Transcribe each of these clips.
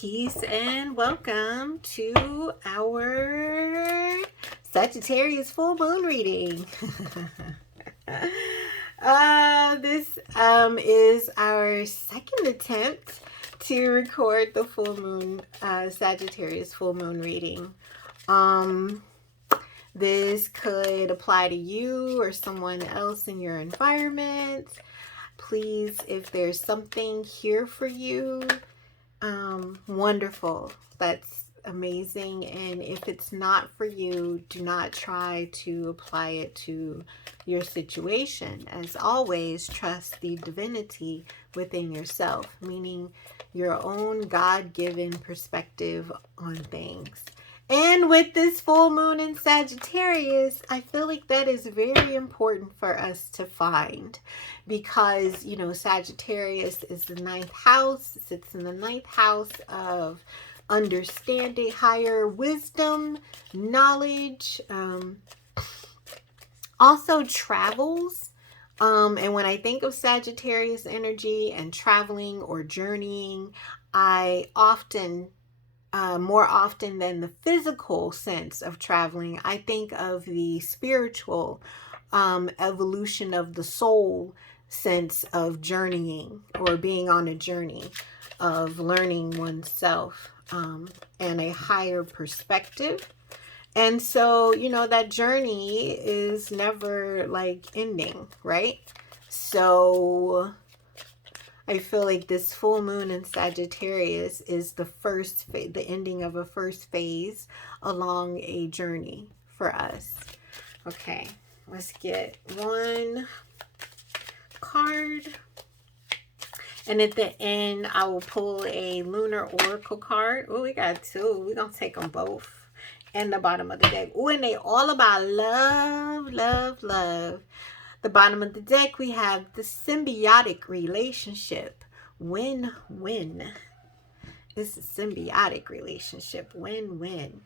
Peace and welcome to our Sagittarius full moon reading. This is our second attempt to record the full moon Sagittarius full moon reading. This could apply to you or someone else in your environment. Please, if there's something here for you, wonderful. That's amazing. And if it's not for you, do not try to apply it to your situation. As always, trust the divinity within yourself, meaning your own God-given perspective on things. And with this full moon in Sagittarius, I feel like that is very important for us to find because, you know, Sagittarius is the 9th house. It sits in the 9th house of understanding, higher wisdom, knowledge, also travels. And when I think of Sagittarius energy and traveling or journeying, I often more often than the physical sense of traveling, I think of the spiritual evolution of the soul sense of journeying or being on a journey of learning oneself and a higher perspective. And so, you know, that journey is never like ending, right? So I feel like this full moon in Sagittarius is the the ending of a first phase along a journey for us. Okay, let's get one card. And at the end, I will pull a lunar oracle card. Oh, we got two. We're going to take them both. And the bottom of the deck. Oh, and they all about love, love, love. The bottom of the deck, we have the symbiotic relationship. Win-win. This is a symbiotic relationship. Win-win.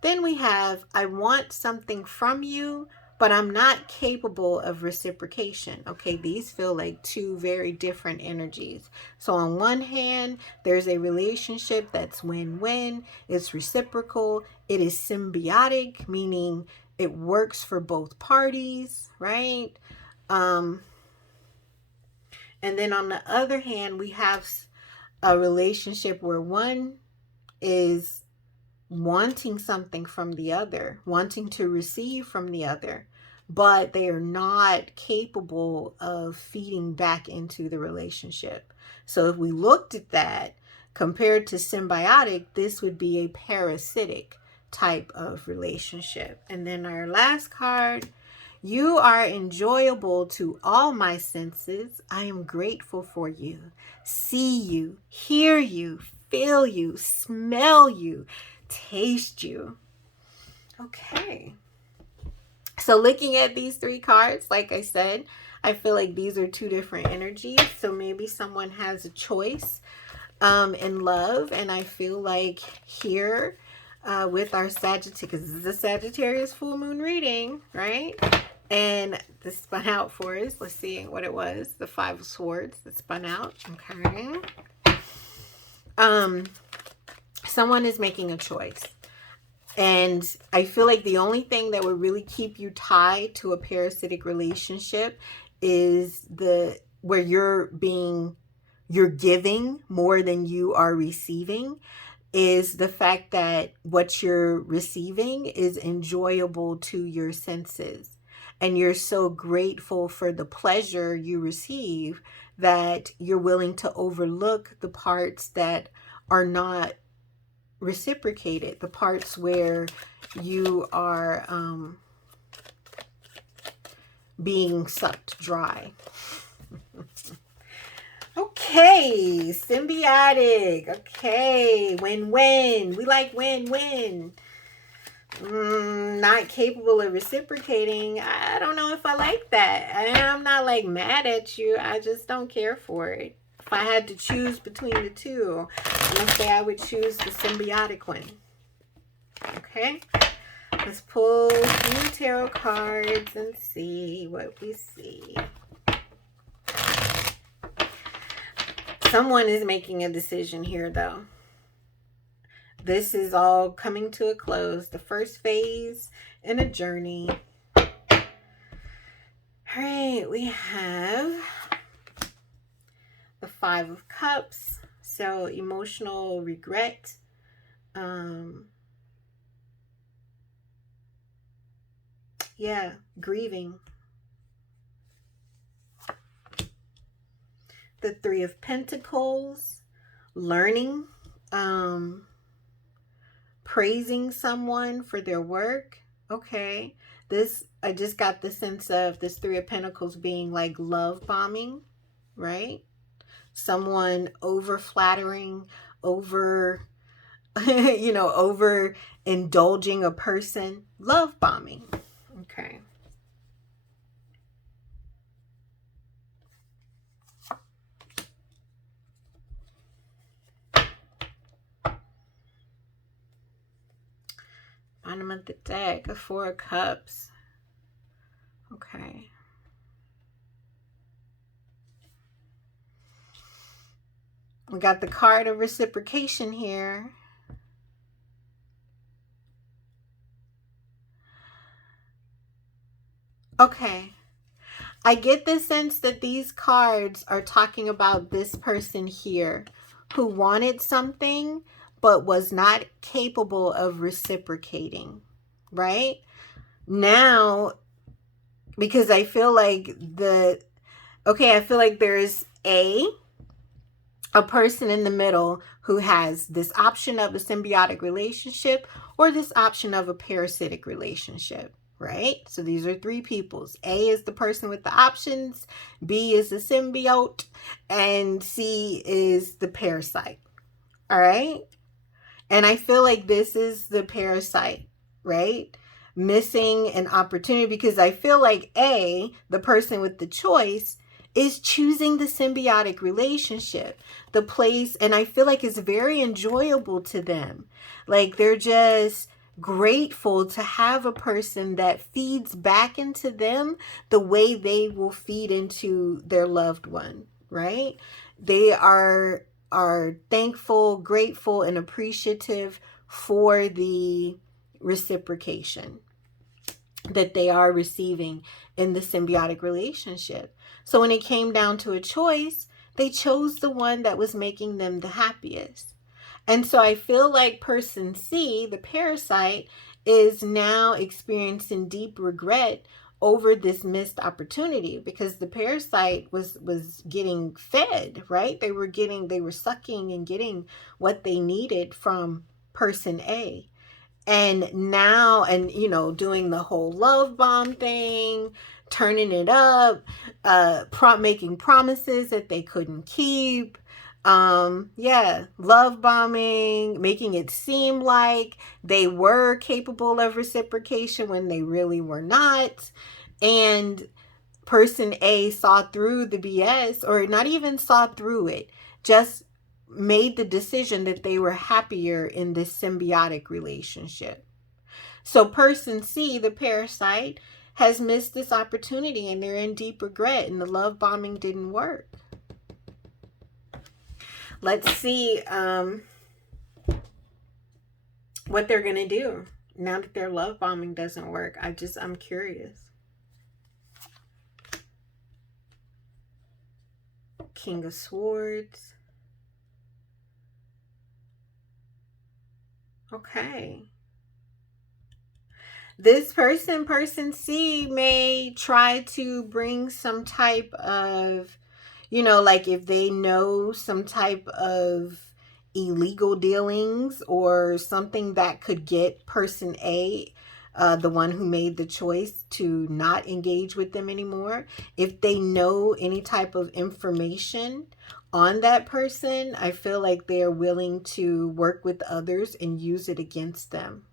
Then we have, I want something from you, but I'm not capable of reciprocation. Okay, these feel like two very different energies. So on one hand, there's a relationship that's win-win. It's reciprocal. It is symbiotic, meaning it works for both parties, right? And then on the other hand, we have a relationship where one is wanting something from the other, wanting to receive from the other, but they are not capable of feeding back into the relationship. So if we looked at that compared to symbiotic, this would be a parasitic type of relationship. And then our last card, you are enjoyable to all my senses. I am grateful for you. See you, hear you, feel you, smell you, taste you. Okay. So looking at these three cards, like I said, I feel like these are two different energies. So maybe someone has a choice in love. And I feel like here, with our Sagittarius, because this is a Sagittarius full moon reading, right? And this spun out for us. Let's see what it was. The 5 of Swords that spun out. Okay. Someone is making a choice. And I feel like the only thing that would really keep you tied to a parasitic relationship is where you're giving more than you are receiving, is the fact that what you're receiving is enjoyable to your senses. And you're so grateful for the pleasure you receive that you're willing to overlook the parts that are not reciprocated, the parts where you are being sucked dry. Okay, symbiotic. Okay, win-win. We like win-win. Not capable of reciprocating. I don't know if I like that. I'm not like mad at you. I just don't care for it. If I had to choose between the two, I'm going to say I would choose the symbiotic one. Okay, let's pull a few tarot cards and see what we see. Someone is making a decision here, though. This is all coming to a close. The first phase in a journey. All right, we have the Five of Cups. So emotional regret. Yeah, grieving. The Three of Pentacles. Learning. Praising someone for their work. Okay. This, I just got the sense of this Three of Pentacles being like love bombing, right? Someone over flattering, over, over indulging a person. Love bombing. Okay. Bottom of the deck, a Four of Cups. Okay. We got the card of reciprocation here. Okay. I get the sense that these cards are talking about this person here who wanted something but was not capable of reciprocating, right? Now, because I feel like I feel like there's a person in the middle who has this option of a symbiotic relationship or this option of a parasitic relationship, right? So these are three peoples. A is the person with the options, B is the symbiote, and C is the parasite. All right? And I feel like this is the parasite, right? Missing an opportunity, because I feel like A, the person with the choice, is choosing the symbiotic relationship, the place, and I feel like it's very enjoyable to them. Like they're just grateful to have a person that feeds back into them the way they will feed into their loved one, right? They are thankful, grateful, and appreciative for the reciprocation that they are receiving in the symbiotic relationship. So when it came down to a choice, they chose the one that was making them the happiest. And so I feel like person C, the parasite, is now experiencing deep regret over this missed opportunity, because the parasite was getting fed, right? They were sucking and getting what they needed from person A. And now, and doing the whole love bomb thing, turning it up, making promises that they couldn't keep, love bombing, making it seem like they were capable of reciprocation when they really were not. And person A saw through the BS, or not even saw through it, just made the decision that they were happier in this symbiotic relationship. So person C, the parasite, has missed this opportunity and they're in deep regret, and the love bombing didn't work. Let's see what they're going to do now that their love bombing doesn't work. I'm curious. King of Swords. Okay. This person C, may try to bring some type of, like if they know some type of illegal dealings or something that could get person A, the one who made the choice, to not engage with them anymore. If they know any type of information on that person, I feel like they're willing to work with others and use it against them.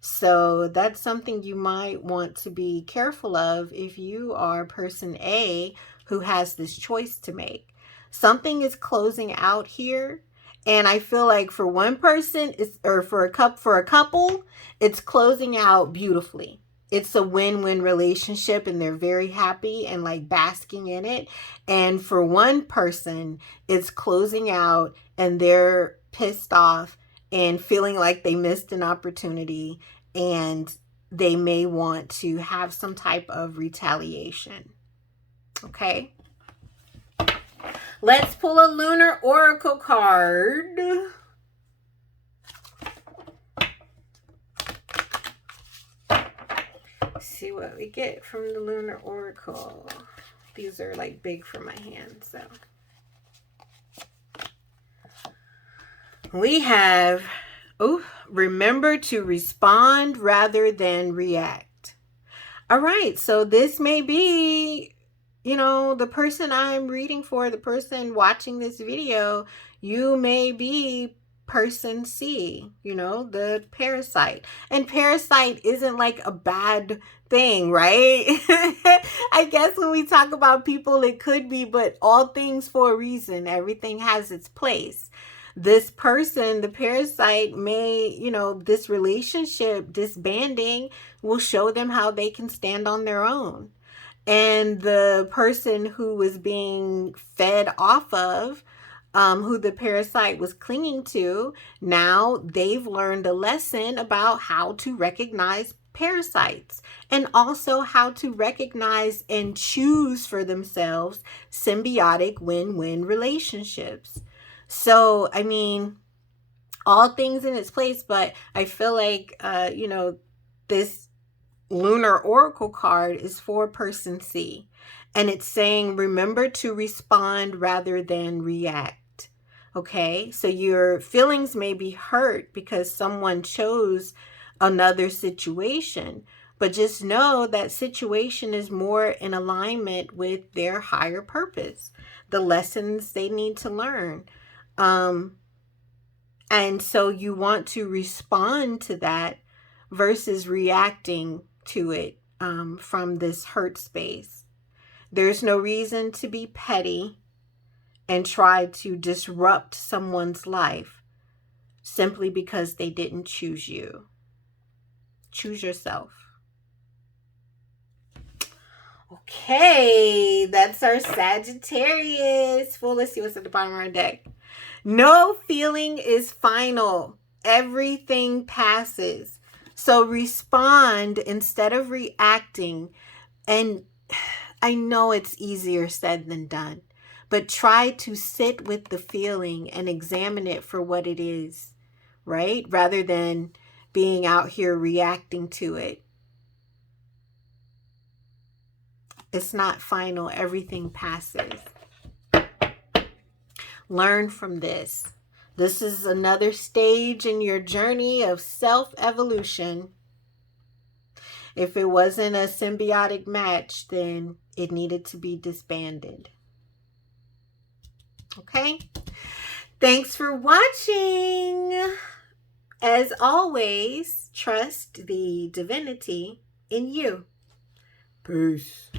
So that's something you might want to be careful of if you are person A who has this choice to make. Something is closing out here, and I feel like for one person, for a couple, it's closing out beautifully. it's a win-win relationship and they're very happy and like basking in it. And for one person, it's closing out and they're pissed off and feeling like they missed an opportunity, and they may want to have some type of retaliation. Okay. Let's pull a lunar oracle card. See what we get from the lunar oracle. These are like big for my hand, so we have, remember to respond rather than react. All right, so this may be, the person I'm reading for, the person watching this video, you may be person C, the parasite. And parasite isn't like a bad thing, right? I guess when we talk about people, it could be, but all things for a reason. Everything has its place. This person, the parasite, may, this relationship disbanding will show them how they can stand on their own. And the person who was being fed off of, who the parasite was clinging to, now they've learned a lesson about how to recognize parasites and also how to recognize and choose for themselves symbiotic win-win relationships. So, I mean, all things in its place, but I feel like, this lunar oracle card is for person C, and it's saying, remember to respond rather than react. Okay, so your feelings may be hurt because someone chose another situation, but just know that situation is more in alignment with their higher purpose, the lessons they need to learn. And so you want to respond to that versus reacting to it from this hurt space. There's no reason to be petty and try to disrupt someone's life simply because they didn't choose you. Choose yourself. Okay, that's our Sagittarius. Well, let's see what's at the bottom of our deck. No feeling is final. Everything passes. So respond instead of reacting. And I know it's easier said than done, but try to sit with the feeling and examine it for what it is, right? Rather than being out here reacting to it. It's not final. Everything passes. Learn from this. This is another stage in your journey of self-evolution. If it wasn't a symbiotic match, then it needed to be disbanded. Okay? Thanks for watching. As always, trust the divinity in you. Peace.